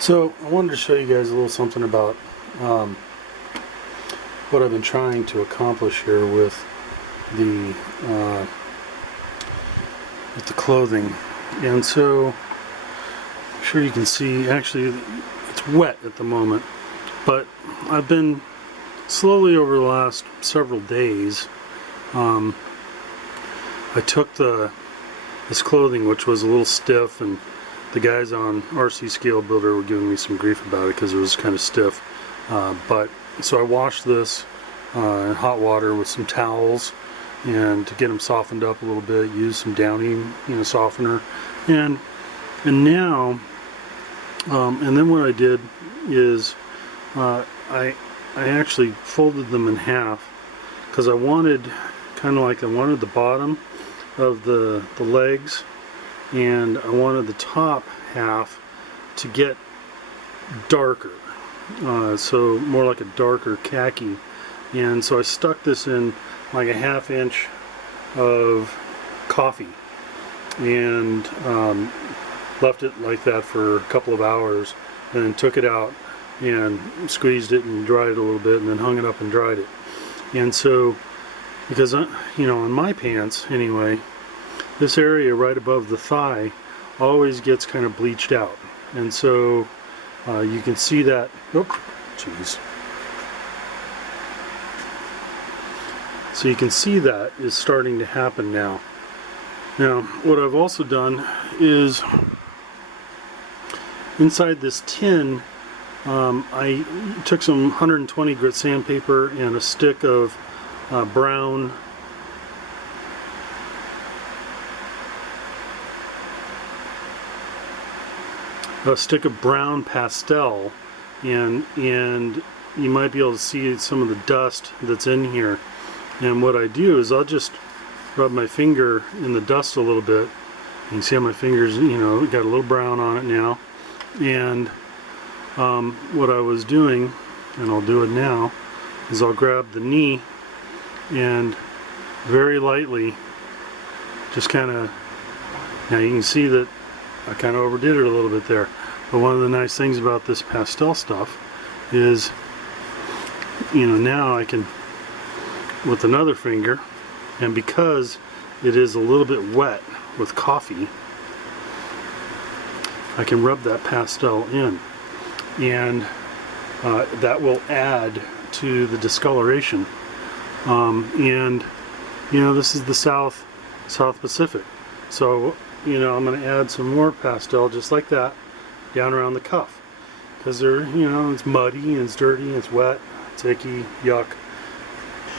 So I wanted to show you guys a little something about what I've been trying to accomplish here with the clothing. And so I'm sure you can see, actually it's wet at the moment, but I've been slowly over the last several days, I took this clothing, which was a little stiff, and the guys on RC Scale Builder were giving me some grief about it because it was kind of stiff. But so I washed this in hot water with some towels, and to get them softened up a little bit, used some Downy, softener, and now, and then what I did is I actually folded them in half because I wanted I wanted the bottom of the legs, and I wanted the top half to get darker, so more like a darker khaki. And so I stuck this in like a 1/2 inch of coffee and left it like that for a couple of hours, and then took it out and squeezed it and dried it a little bit, and then hung it up and dried it. And so, because on my pants anyway, this area right above the thigh always gets kind of bleached out, and so you can see that. So you can see that is starting to happen now. Now, what I've also done is inside this tin, I took some 120 grit sandpaper and a stick of brown pastel, and you might be able to see some of the dust that's in here. And what I do is I'll just rub my finger in the dust a little bit. You can see how my fingers, got a little brown on it now. And what I was doing, and I'll do it now, is I'll grab the knee and very lightly just now you can see that I kind of overdid it a little bit there. But one of the nice things about this pastel stuff is, now I can, with another finger, and because it is a little bit wet with coffee, I can rub that pastel in, and that will add to the discoloration. And this is the South Pacific, so I'm going to add some more pastel just like that down around the cuff, because they're it's muddy and it's dirty and it's wet, it's icky, yuck.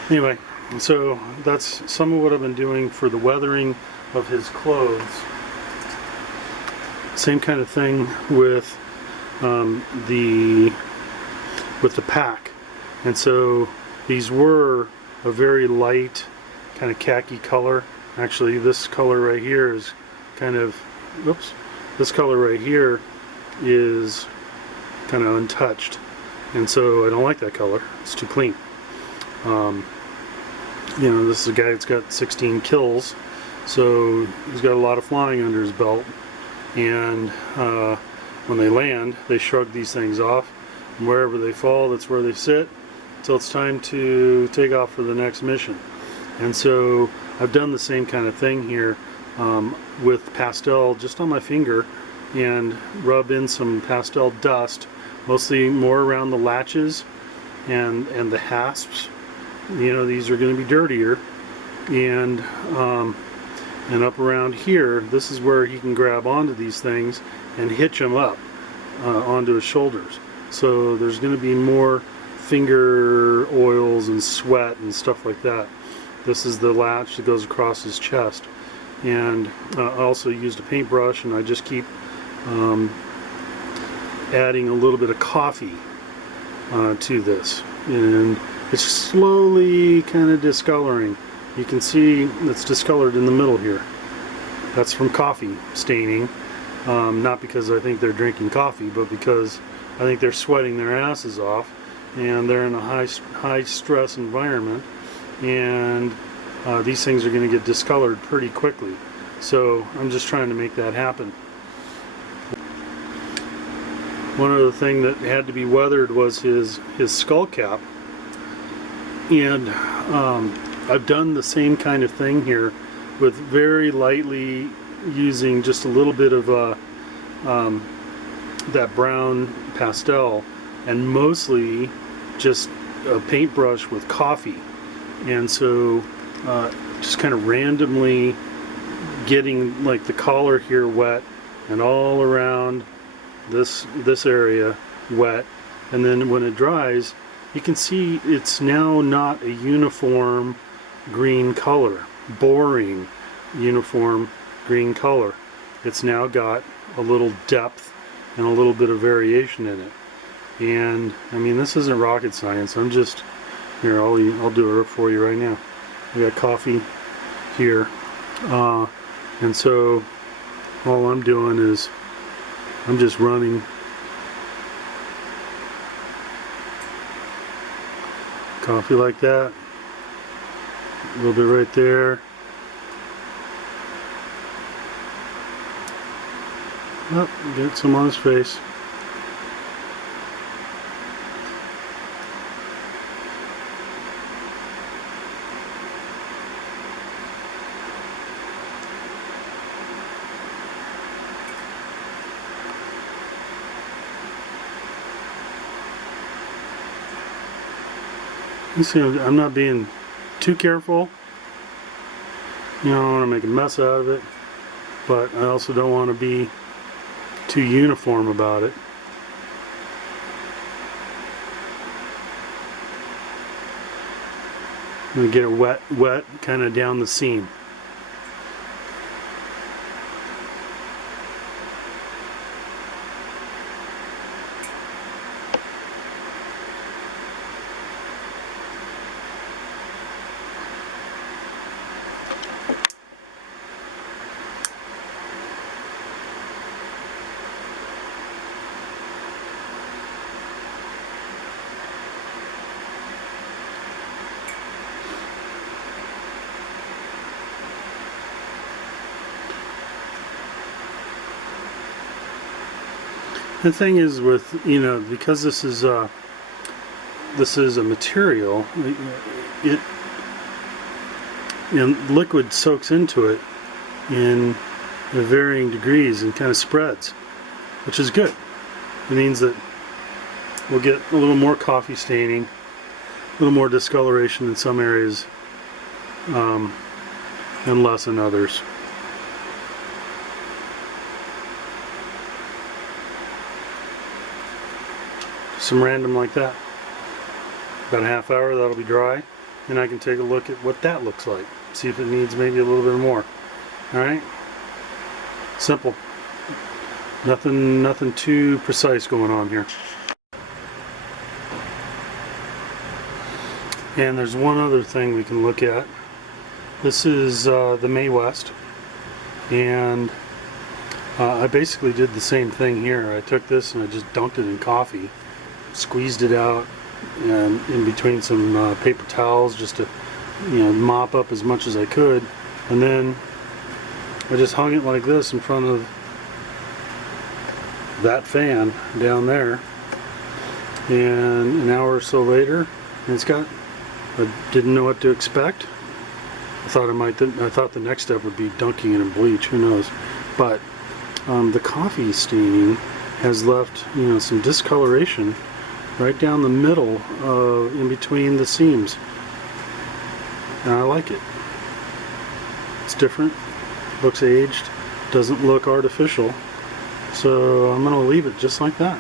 Anyway, so that's some of what I've been doing for the weathering of his clothes. Same kind of thing with the pack. And so these were a very light kind of khaki color. Actually, this color right here is this color right here is kind of untouched, and so I don't like that color. It's too clean. This is a guy that's got 16 kills, so he's got a lot of flying under his belt, and when they land, they shrug these things off, and wherever they fall, that's where they sit until it's time to take off for the next mission. And so I've done the same kind of thing here with pastel just on my finger, and rub in some pastel dust, mostly more around the latches and the hasps. These are going to be dirtier, and up around here, this is where he can grab onto these things and hitch them up onto his shoulders. So there's going to be more finger oils and sweat and stuff like that. This is the latch that goes across his chest. And I also used a paintbrush, and I just keep adding a little bit of coffee to this, and it's slowly kind of discoloring. You can see it's discolored in the middle here. That's from coffee staining, not because I think they're drinking coffee, but because I think they're sweating their asses off, and they're in a high stress environment, and these things are going to get discolored pretty quickly. So I'm just trying to make that happen. One other thing that had to be weathered was his skull cap, and I've done the same kind of thing here with very lightly using just a little bit of that brown pastel, and mostly just a paintbrush with coffee. And so just kind of randomly getting like the collar here wet and all around this area wet, and then when it dries you can see it's now not a uniform green color, boring uniform green color. It's now got a little depth and a little bit of variation in it. And I mean, this isn't rocket science. I'm just here, I'll do it for you right now. We got coffee here, and so all I'm doing is I'm just running coffee like that, a little bit right there. Oh, get some on his face. You see, I'm not being too careful. You know, I don't want to make a mess out of it, but I also don't want to be too uniform about it. I'm going to get it wet kind of down the seam. The thing is with, you know, because this is a material, it and liquid soaks into it in varying degrees and kind of spreads, which is good. It means that we'll get a little more coffee staining, a little more discoloration in some areas, and less in others. Some random like that. About a half hour, that'll be dry, and I can take a look at what that looks like. See if it needs maybe a little bit more. Alright? Simple. Nothing too precise going on here. And there's one other thing we can look at. This is the May West, and I basically did the same thing here. I took this and I just dunked it in coffee, squeezed it out and in between some paper towels just to, you know, mop up as much as I could, and then I just hung it like this in front of that fan down there, and an hour or so later, and it's got, I didn't know what to expect. I thought the next step would be dunking it in bleach, who knows, but the coffee staining has left, you know, some discoloration right down the middle, in between the seams, and I like it. It's different, looks aged, doesn't look artificial, so I'm going to leave it just like that.